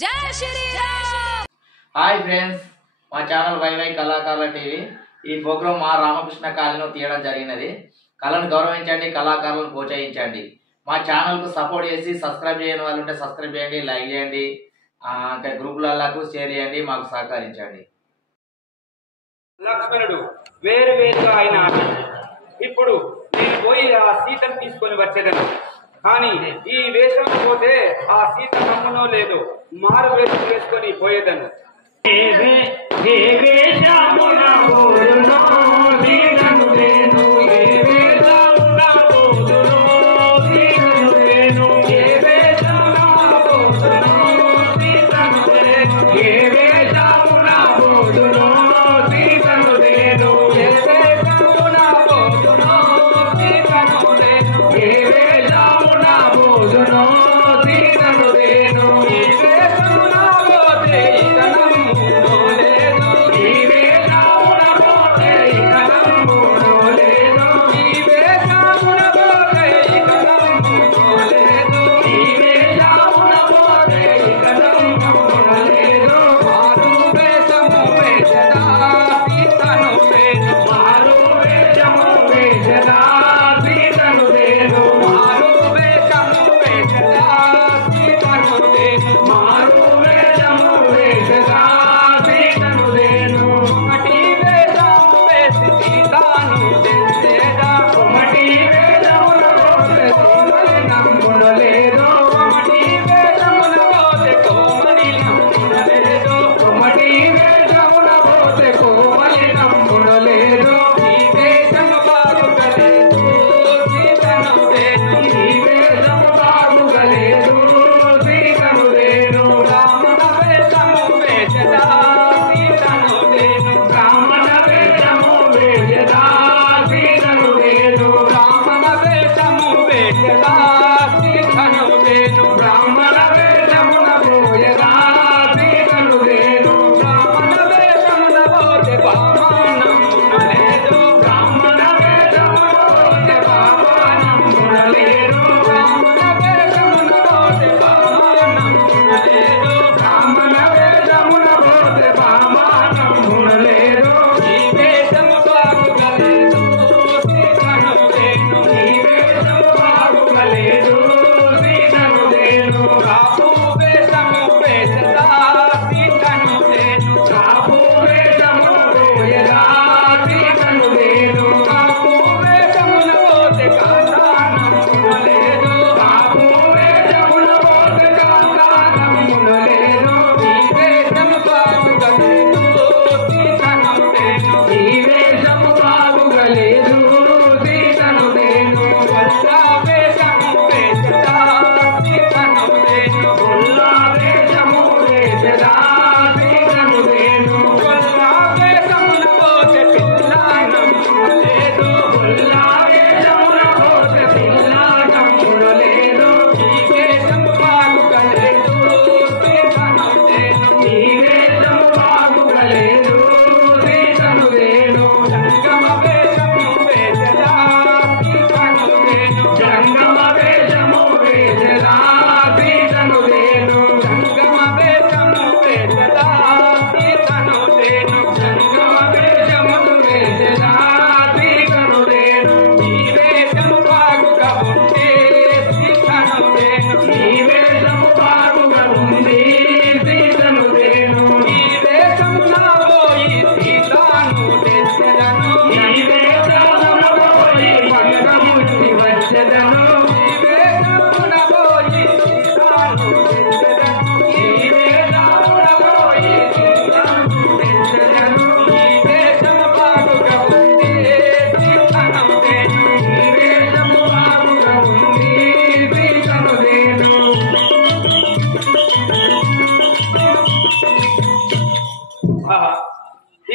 జై Sriram. Hi friends, మా channel YY కళాకారుల టీవీ. ఈ ప్రోగ్రాం మా రామకృష్ణ కాలనీలో తీయడం జరిగినది. కళను గౌరవించండి, కళాకారులను ప్రోత్సహించండి. మా ఛానల్కు సపోర్ట్ చేసి సబ్స్క్రైబ్ చేయని వాళ్ళు ఉంటే సబ్స్క్రైబ్ చేయండి, లైక్ చేయండి, ఇంకా గ్రూపులకు షేర్ చేయండి, మాకు సహకరించండి. లక్ష్మణుడు వేరు వేరుగా అయినా ఇప్పుడు నేను పోయి ఆ సీతను తీసుకొని వచ్చేదను. కానీ ఈ వేషంలో పోతే ఆ సీత నమ్మునో లేదో మారు వేషం వేసుకొని పోయేదను.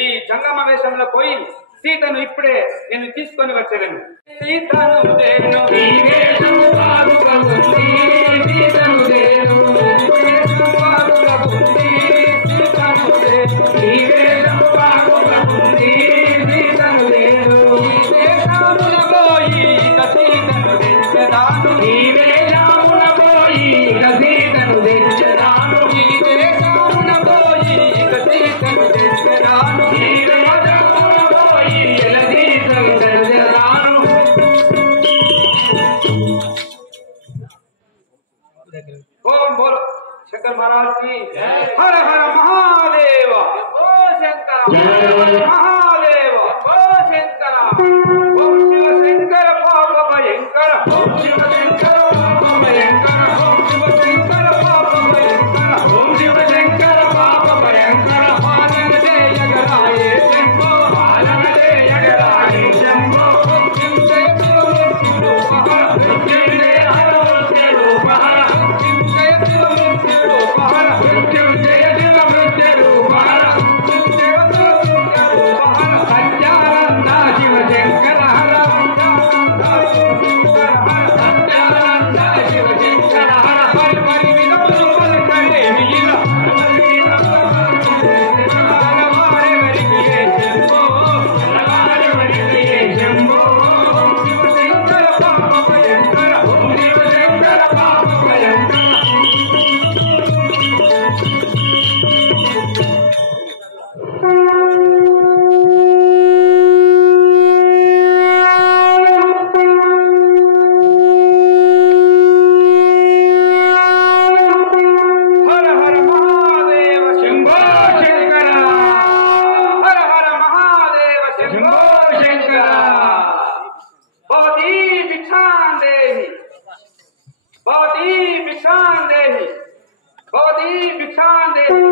ఈ జంగమ వేషంలో పోయి సీతను ఇప్పుడే నేను తీసుకొని వచ్చేదను. సీతను ఈ महाराज की हर हर महादेव ओ शंकर महादेव ओ शंकर ओम शिव शंकर पाप भयंकर ओम शिव शंकर पाप भयंकर ओम शिव शंकर पाप भयंकर ओम शिव शंकर पाप भयंकर पालन दे जगराए शंभो पालन दे जगराए शंभो शिव से रूप हर शिव से हर रूप हर शिव से रूप हर शिव से रूप हर शिव से रूप हर सच्चानंद शिव शंकर हर सच्चानंद शिव शंकर हर हर हरि विनोद बल करे मिल हमारे वरिये शंभो हमारे वरिये शंभो शिव शंकर पाप भयंकर शिव शंकर पाप भयंकर हर हर महादेव शंभो शंकर हर हर महादेव शंभो शंकर भवती भिक्षां देहि भवती भिक्षां देहि भवती भिक्षां देहि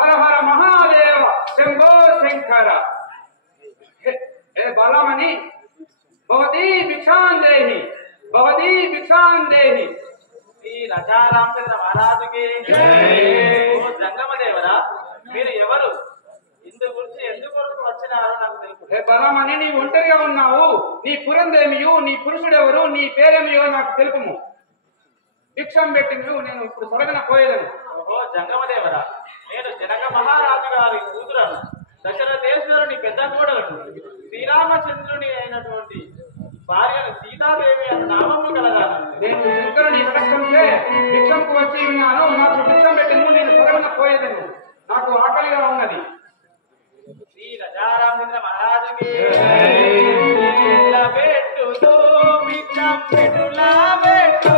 हर हर महादेव शंभो शंकर हे बालामणि भवती भिक्षां देहि भवती भिक्षां देहि శ్రీ రాజారామచంద్ర మహారాజుకి జంగమదేవరా మీరు ఎవరు ఇందు గురించి ఎందుకు వచ్చినారో నాకు తెలుసు. హే బాలామణి నీ ఒంటరిగా ఉన్నావు నీ పురందేమియు నీ పురుషుడెవరు నీ పేరేమియో నాకు తెలుపుము భిక్షం పెట్టి నేను ఇప్పుడు సొరగన పోయేదను. ఓహో జంగమదేవరా నేను జనక మహారాజు గారి కూతురను దశరథేశ్వరుని పెద్ద కోడలను శ్రీరామచంద్రుని అయినటువంటి భార్యను సీతాదేవి అన్న నామము కలగాను. నేను శంకరుని కష్టంచే భిక్షంకు వచ్చి ఉన్నాను నాకు భిక్షం పెట్టి నేను సొరగన పోయేదను నాకు ఆకలిగా ఉన్నది. శ్రీ రాజారామచంద్ర మహారాజుకి పెట్టు భిక్షం పెట్టులా పెట్టు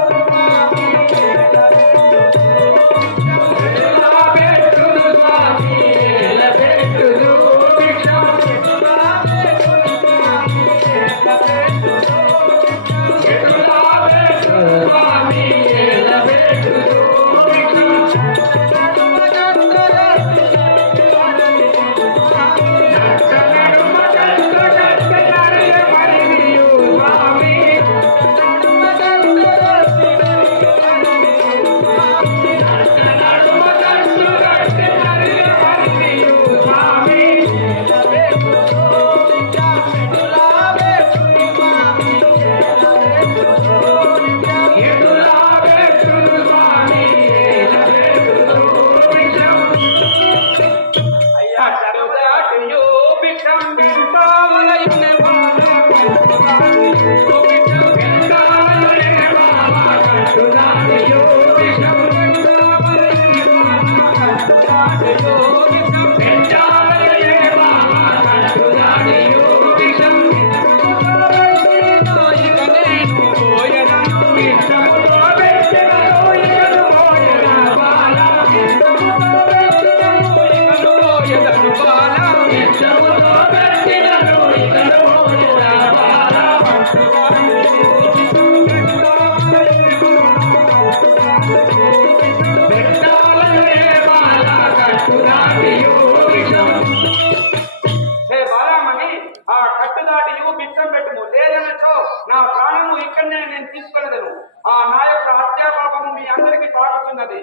నా ప్రాణము ఇక్కడనే నేను తీసుకెళ్ళదను. ఆ నా యొక్క హత్యా పాపము మీ అందరికీ తాకుతున్నది.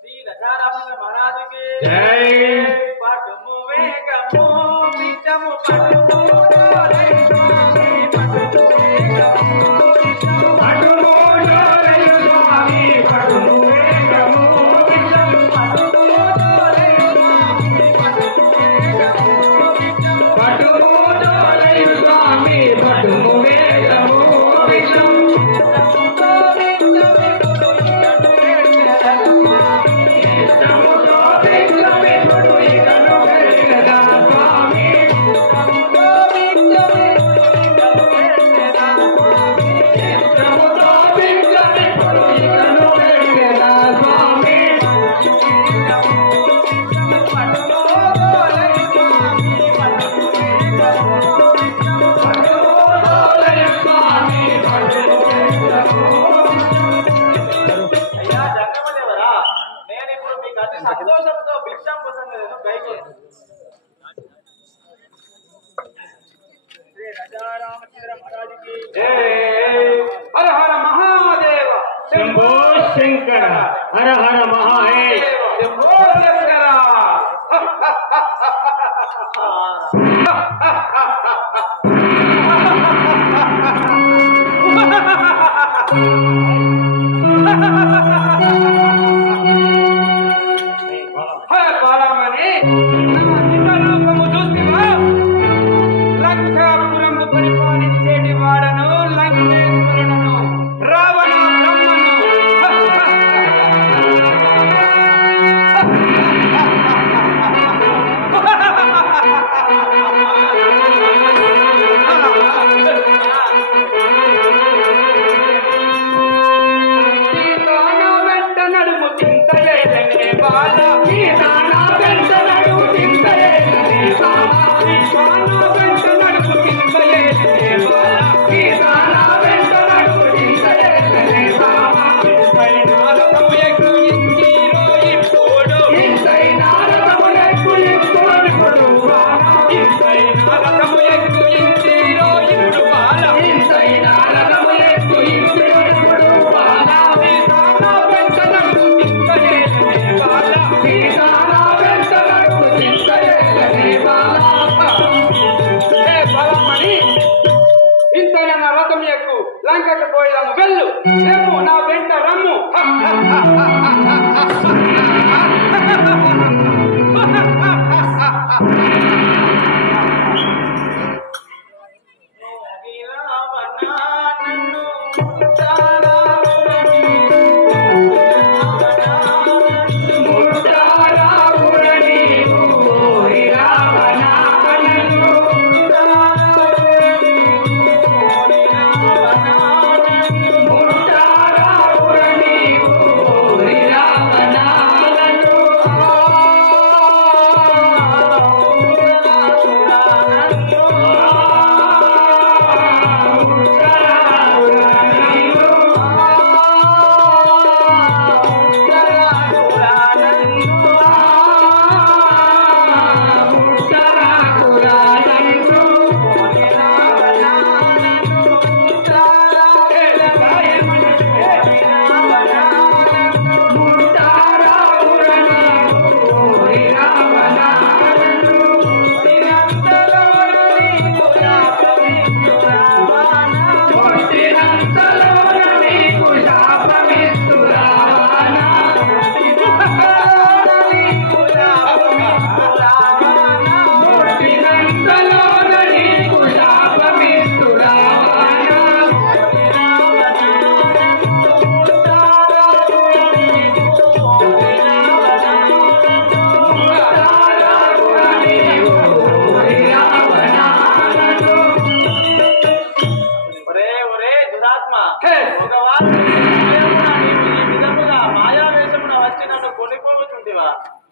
శ్రీ రాజారామచంద్ర మహారాజుకి జై. పటుము వేగము పిచ్చము పటుము సంతోషంతో భిక్షం పొందలేదు కైకో శ్రీ రాజారామచంద్ర మహారాజుకి హర హర మహాదేవ శంభో శంకర హర హర మహాదేవ శంభో శంకర బాలమణి నా రూపము చూసివా లంకాపురము పరిపాలించేటి వాడను లంకేశ్వరుడను రావణ బ్రహ్మను లంకకు పోయాము వెళ్ళు రేపు నా వెంట రమ్ము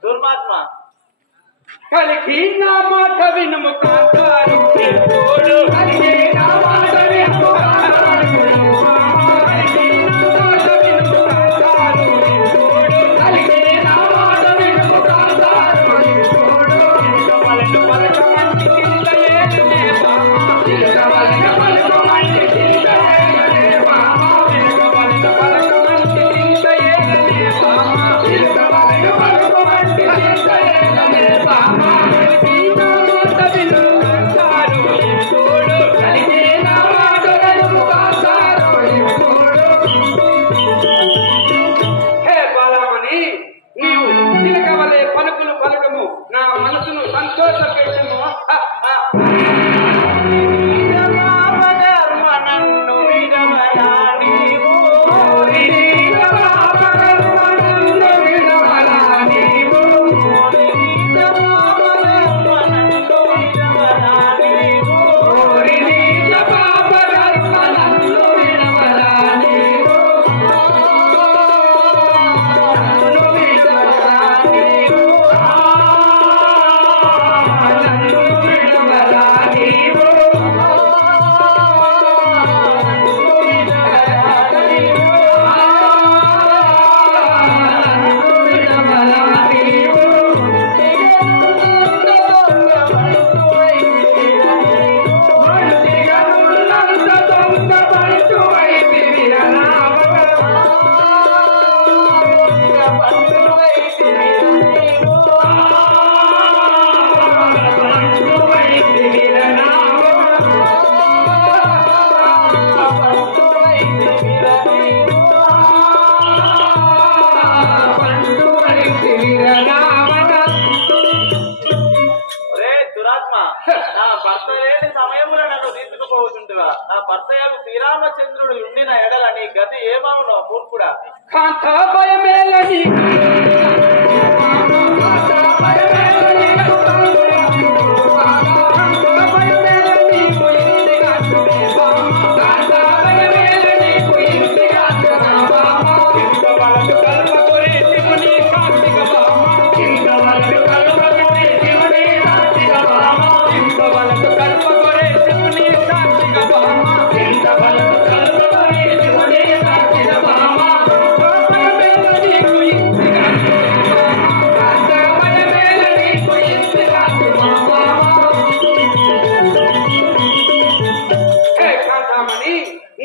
దుర్మాత్మ కలికి నా మాట వినుము కాంతారు తోడు కలికి నా మాట వినుము కాంతారు కలికి నా మాట వినుము కాంతారు తోడు కలికి నా మాట వినుము కాంతారు తోడు ఇష్టవలను పలకమంటి కిందయేనే బామా ఇష్టవలను పలకమంటి కిందయేనే బామా ఇష్టవలను పలకమంటి కిందయేనే బామా ఇష్టవలను పలకమంటి కిందయేనే బామా కలికి నా మాట వినుము కాంతారు తోడు కలికి నా మాట వినుము కాంతారు తోడు హే బాలమణి నీవు చిలకవలే పలుకులు పలకము నా మనసును సంతోషపెట్టుము నన్ను విడవయా నీవు నన్ను విడవలా ఒరే దురాత్మ, నా భర్త లేని సమయమున నన్ను తీసుకుపోతుంటవా? నా భర్త యొక్క శ్రీరామచంద్రుడు ఉండిన ఎడల నీ గతి ఏమవునో మూర్ఖుడా. కాంత భయమేలని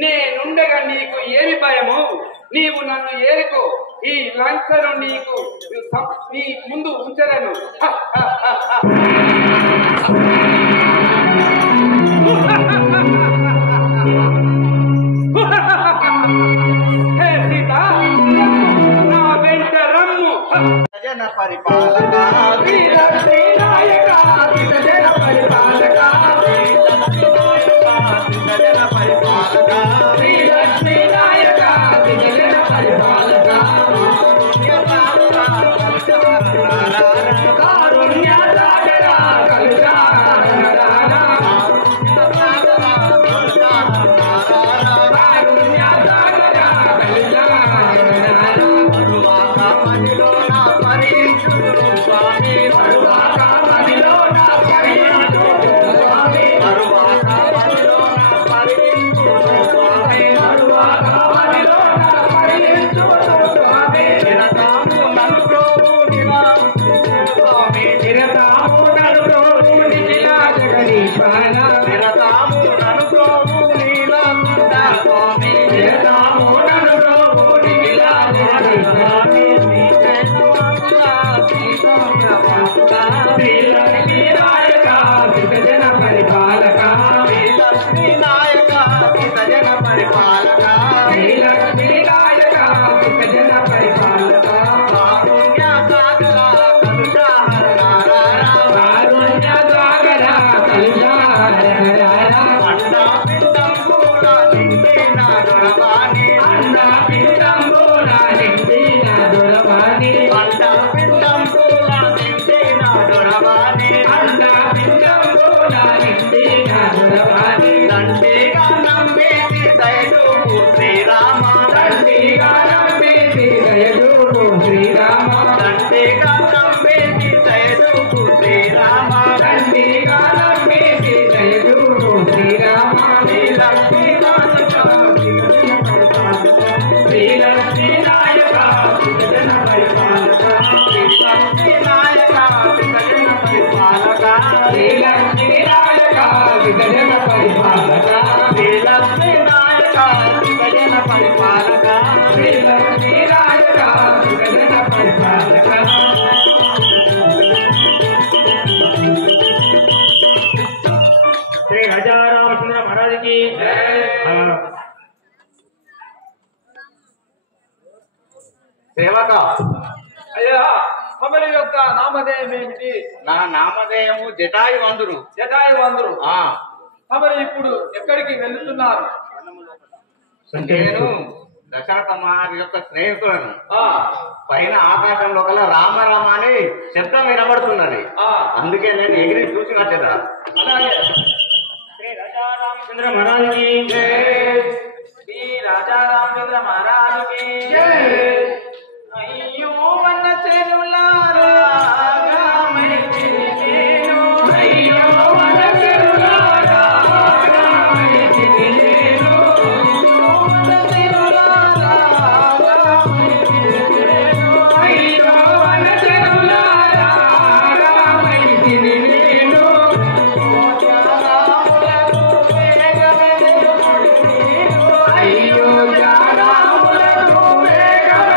నేనుండగా నీకు ఏమి భయము? నీవు నన్ను ఏరుకో, ఈ లంకను నీకు నీ ముందు ఉంచలను. హే సీత, నా వెంట రమ్ము. జన పరిపాలక వీర శ్రీనాయక జన పరిపాలక జన పరిపాలక వీర శ్రీనాయక జన పరిపాలక కారుణ్య సాగర కలుషారణ కారుణ్య సాగర श्री राजा रामचंद्र महाराज की సేవక అయ్యా, తమరి యొక్క నామధేయం ఏమిటి? నా నామధేయము జటాయి వందురు. జటాయు వందరు. ఆ తమరు ఇప్పుడు ఎక్కడికి వెళ్తున్నారు? నేను దశరథ మహారాజు యొక్క స్నేహితులను. ఆ పైన ఆకాశంలో కల రామ రామ అని శబ్దం వినబడుతున్నది. అందుకే నేను ఎగిరి చూసి వచ్చేదా. అలాగే. श्री राजा रामचंद्र महाराज की శ్రీ రాజా రామచంద్ర మహారాజు కి అయ్యో వన చెరులారా గ్రామైతే నేను అయ్యో వన చెరులారా గ్రామైతే నేను వన చెరులారా గ్రామైతే నేను అయ్యో వన చెరులారా గ్రామైతే నేను అయ్యో జానాములకు వేగమే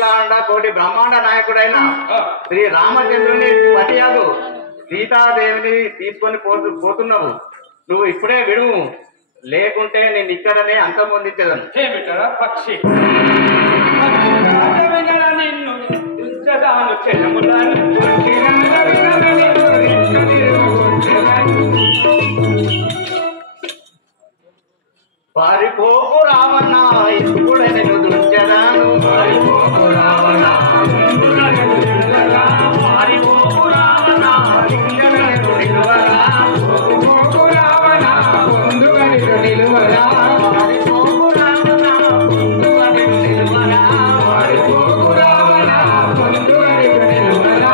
అఖిలాండ కోటి బ్రహ్మాండ నాయకుడైన శ్రీ రామచంద్రుని పతియాగు సీతాదేవిని తీసుకొని పోతున్నావు. నువ్వు ఇప్పుడే విడువు, లేకుంటే నేను ఇక్కడనే అంతమొందించదను. ఏమిటరా పక్షి నిన్ను ఉంచదాను పారిపోకు రావణ ఇప్పుడు నేను దుంచదాను. పారిపోకు రావణ పారిపోకు రావణ నిలువరా. పారిపోకు రావణ ముందుగా నిలువరా. పారిపోకు రావణ ముందుగా నిలువరా. పారిపోకు రావణ ముందుగా నిలువరా.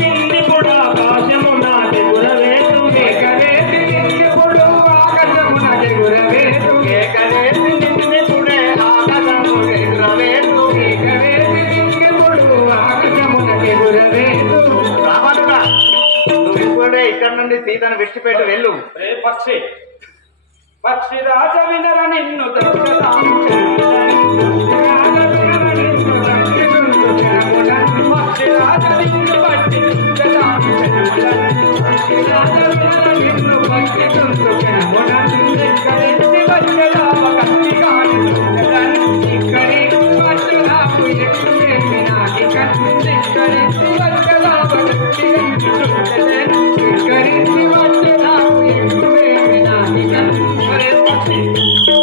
నిన్ను కూడా ఆకాశమున ఎగురవేసు ఏకవేసి. నిన్ను కూడా ఆకాశమున ఎగురవేసు ఏకవేసి. నిన్ను కూడా ఆకాశమున ఎగురవేసు ఏకవేసి. నిన్ను కూడా ఆకాశమున ఎగురవేసు. రావణుడా, నువ్వు ఇప్పుడే ఇక్కడ నుండి సీతను విడిచిపెట్టి వెళ్ళు. రే పక్షి పక్షి రాజ వినర నిన్ను దక్షతాను పక్షి రాజ నిన్ను బట్టి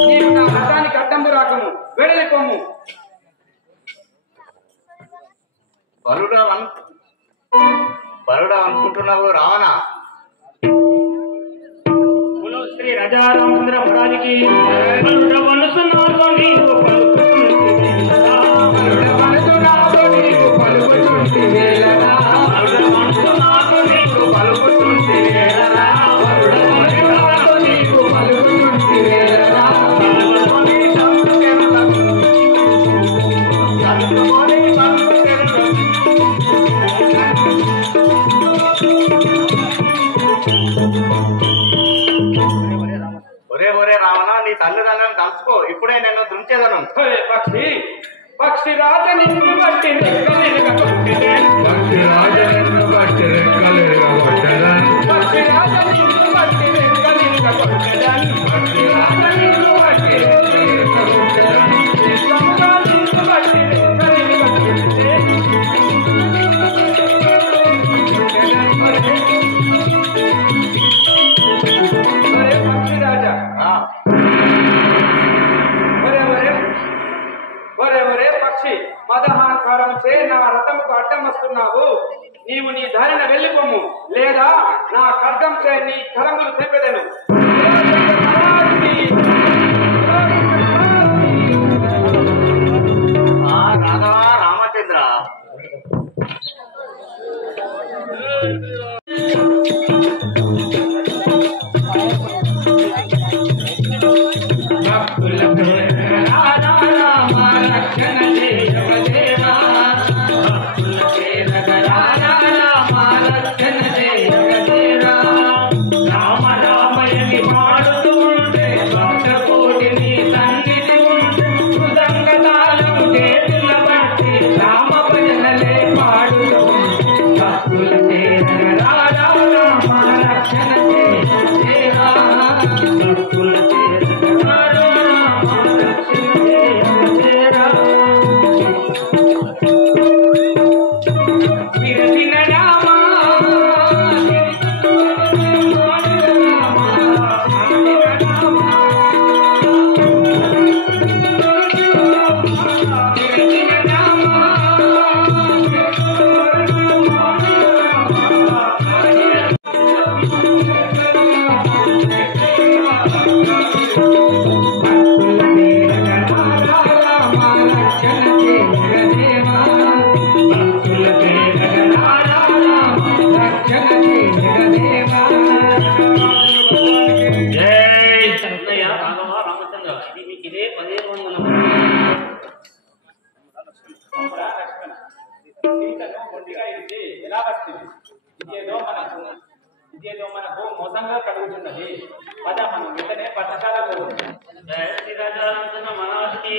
నీవు నా రథానికి అడ్డంబు రాకము, వెడలిపోము. బరుడా అనుకుంటున్నావు రావణ? శ్రీ రాజా రామచంద్ర మహారాజుకి మనసు నాతో నీవు పలుకుతుంటే వేళరా. మనసు నాతో నీవు పలుకుతుంటే వేళరా. నాతో నీవు పలుకుతుంటే వేళరా. ఒరే రావణ, నీ తల్లిదండ్రులను తలుచుకో, ఇప్పుడే నేను దుంచేదను. పక్షి పక్షి రాజ నిన్ను బట్టి రెక్కలిరగొట్టెదన్. పక్షి రాజ నిన్ను బట్టి రెక్కలిరగొట్టెదన్. పక్షి రాజ నిన్ను బట్టి రెక్కలిరగొట్టెదన్. పక్షి రాజ నిన్ను బట్టి రెక్కలిరగొట్టెదన్. నిజముగా నిన్ను బట్టి రెక్కలిరగొట్టెదన్. ఒరే పక్షి రాజా, ఒరే పక్షి మదహాకారం చే నా రథముకు అడ్డం వస్తున్నావు. నీవు నీ దారిన వెళ్ళిపోము, లేదా నా ఖడ్గం చే నీ కరములు తెంపెదను. రాఘవ రామచంద్ర, ఇదేదో మనకు మోసంగా కలుగుతున్నది. పద మనం వెంటనే పట్టశాలకు. జయ శ్రీ రాజా రామచంద్ర మహారాజుకి.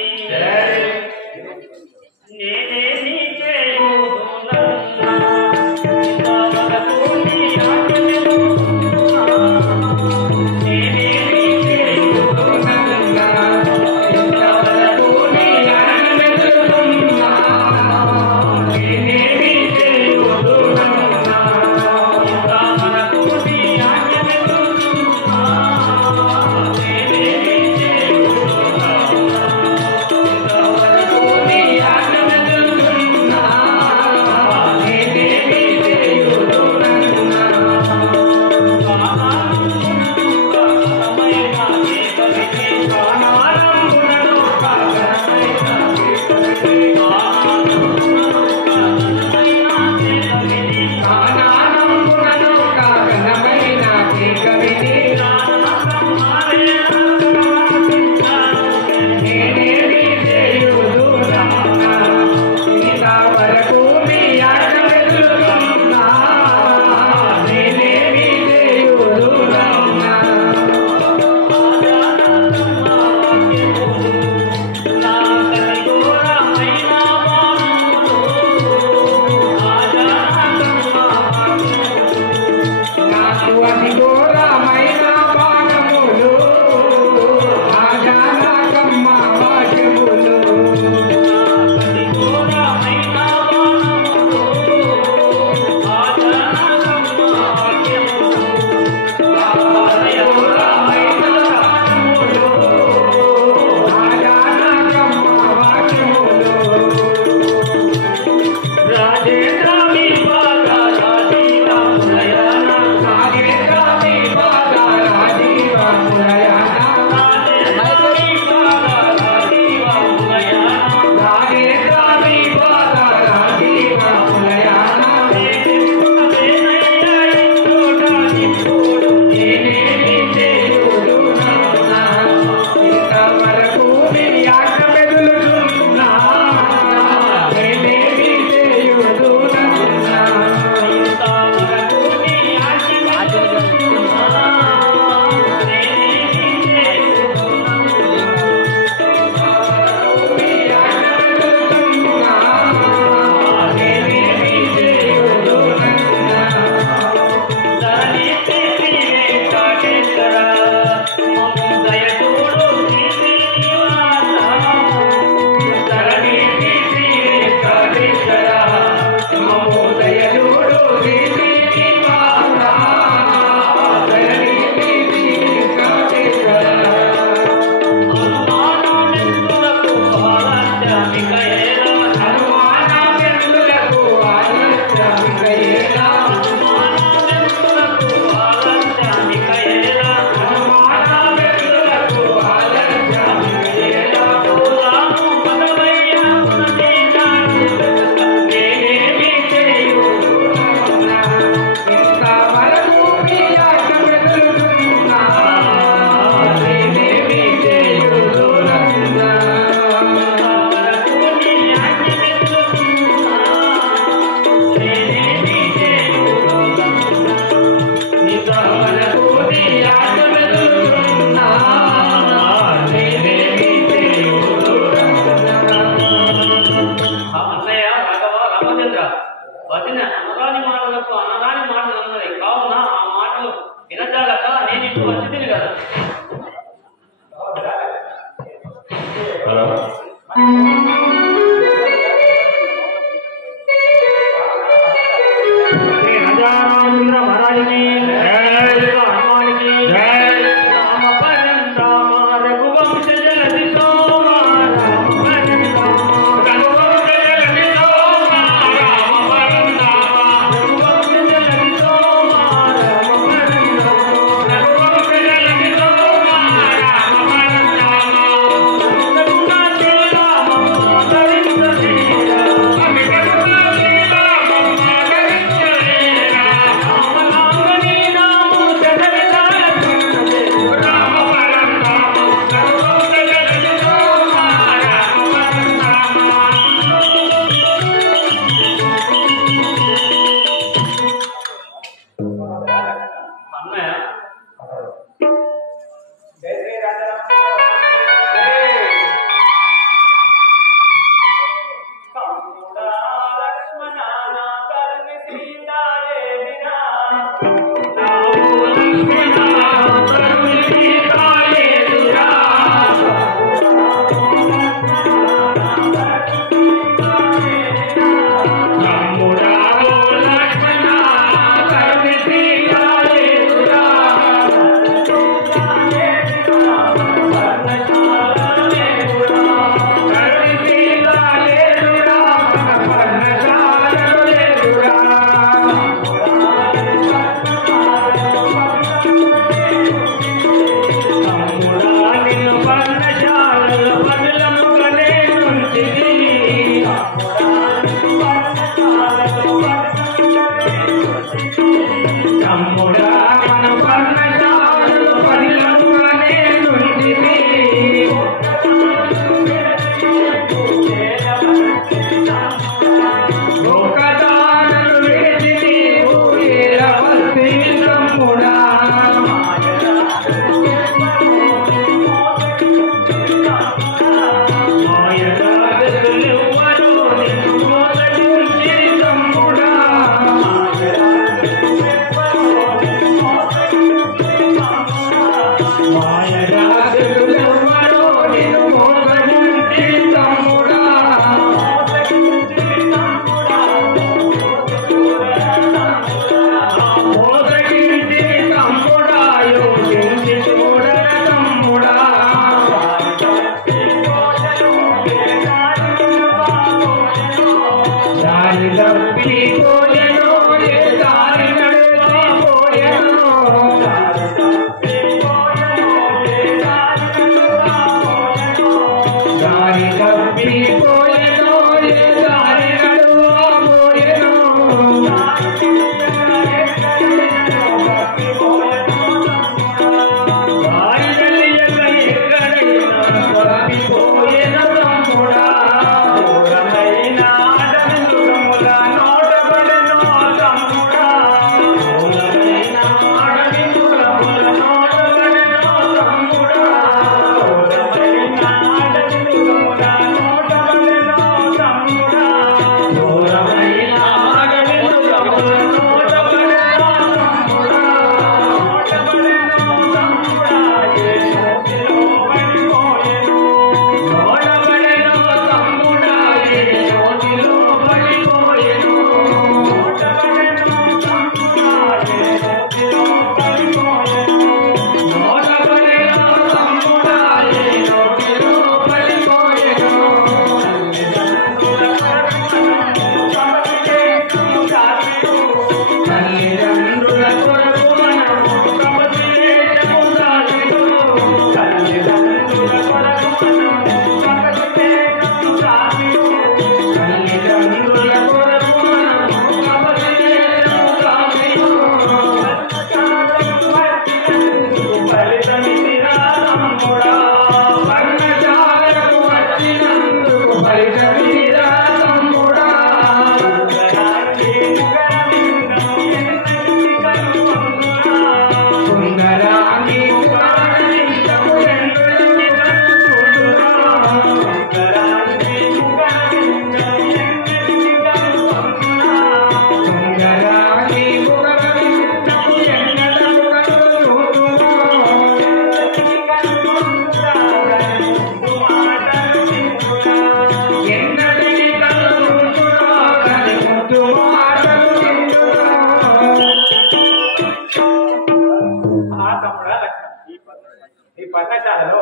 ఈ పర్ణశాలలో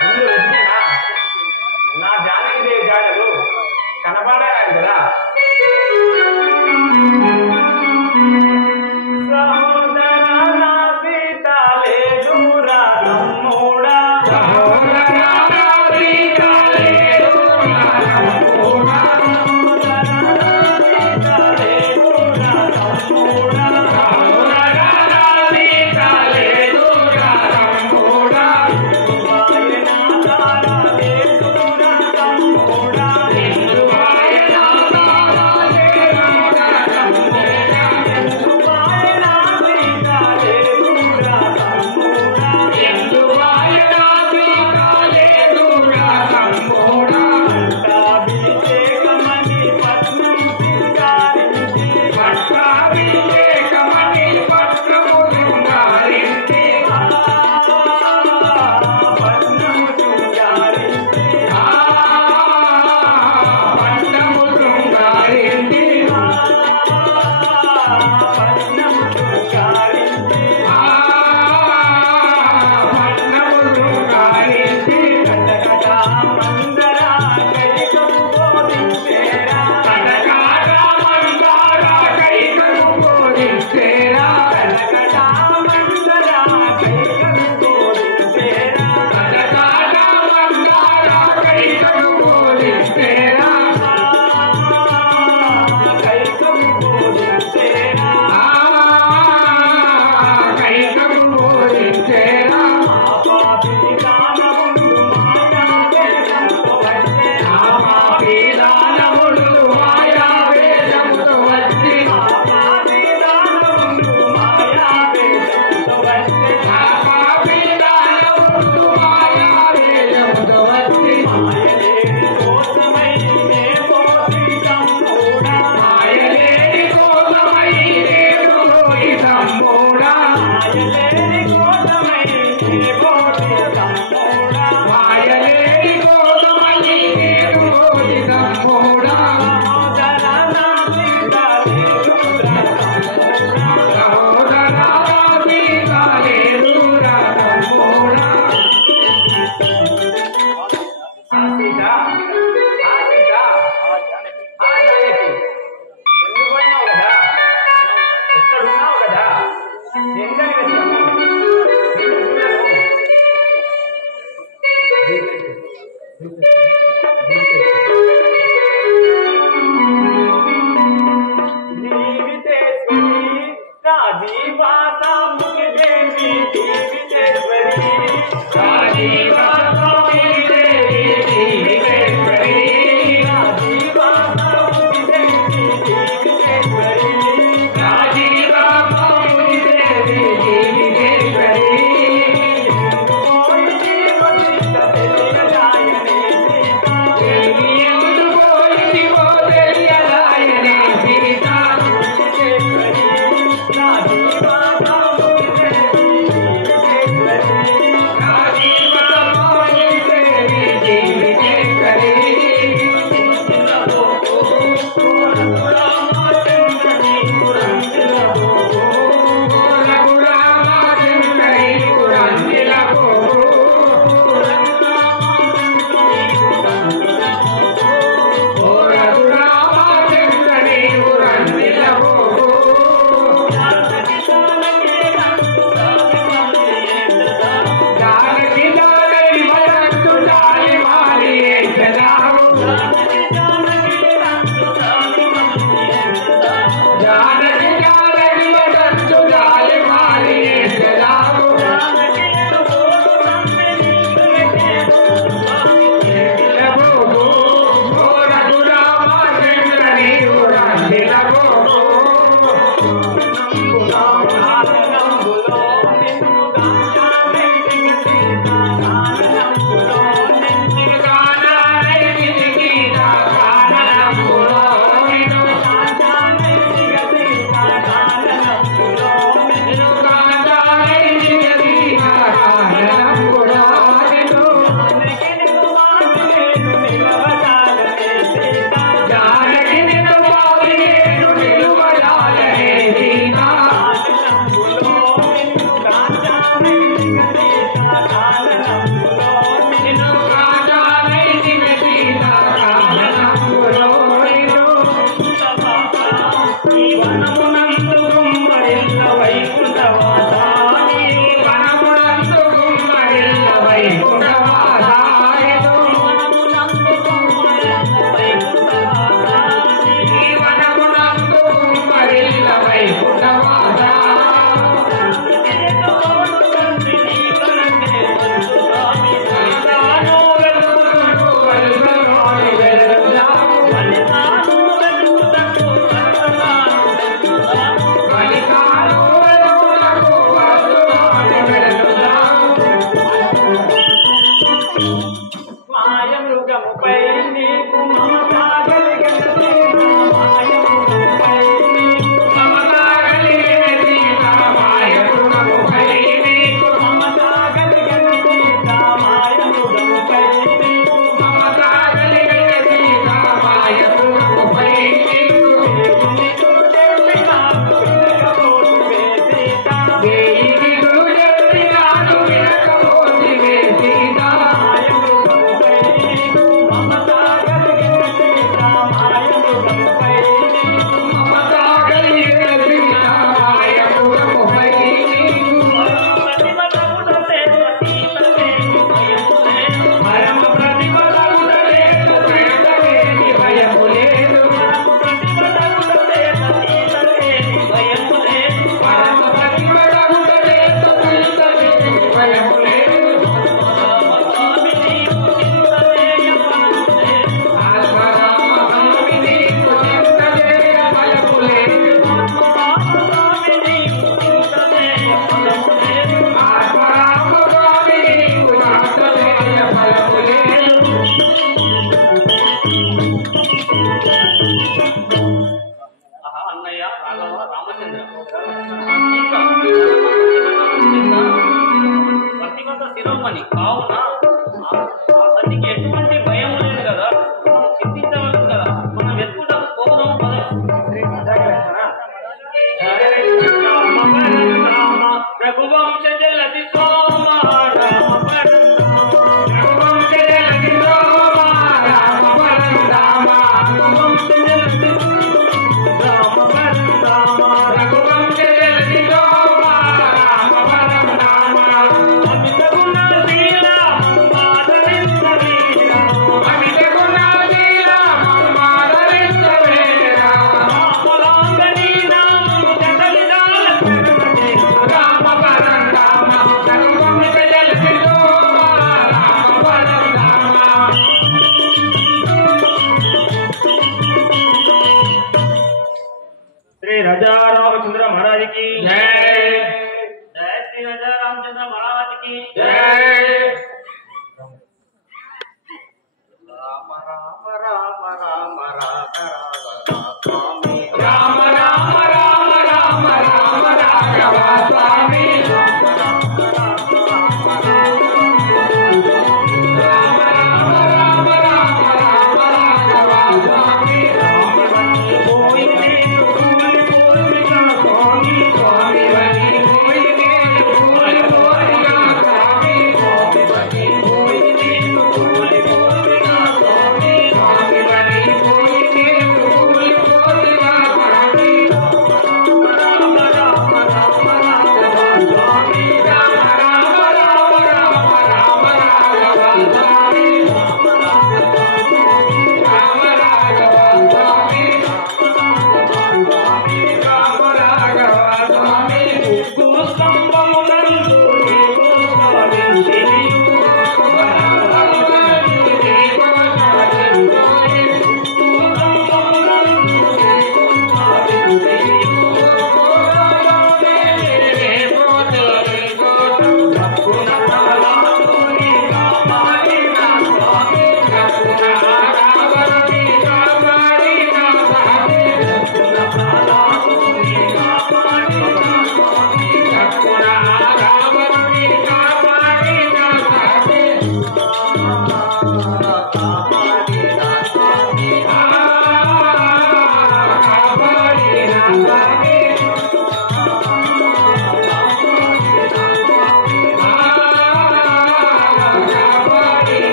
ముందు వచ్చినా నా జానకి దేవి జాడలు కనబడాలి కదా.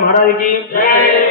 महाराज की